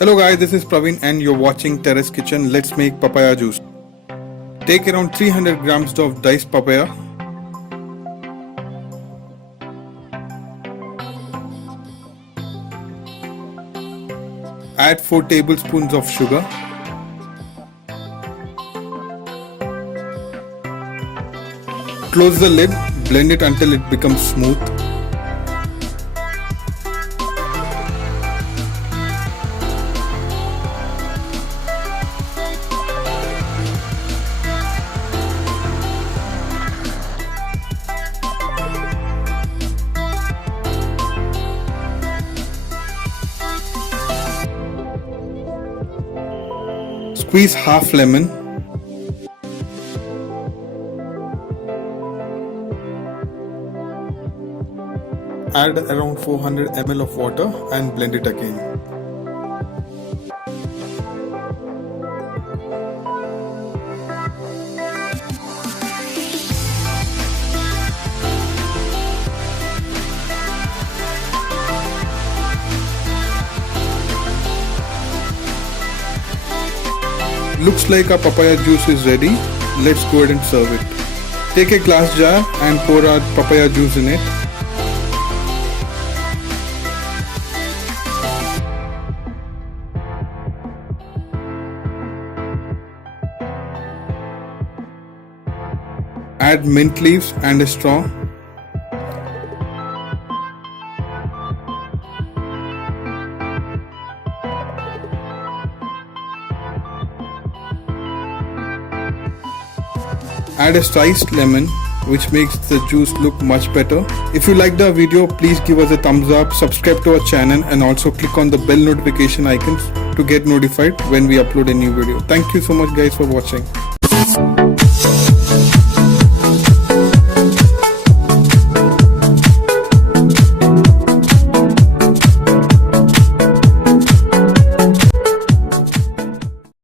Hello guys, this is Praveen and you're watching Terrace Kitchen. Let's make papaya juice. Take around 300 grams of diced papaya. Add 4 tablespoons of sugar. Close the lid, blend it until it becomes smooth. Squeeze half lemon. Add around 400 ml of water and blend it again. Looks like our papaya juice is ready. Let's go ahead and serve it. Take a glass jar and pour our papaya juice in it. Add mint leaves and a straw. Add a sliced lemon, which makes the juice look much better. If you liked our video, please give us a thumbs up, subscribe to our channel and also click on the bell notification icons to get notified when we upload a new video. Thank you so much guys for watching.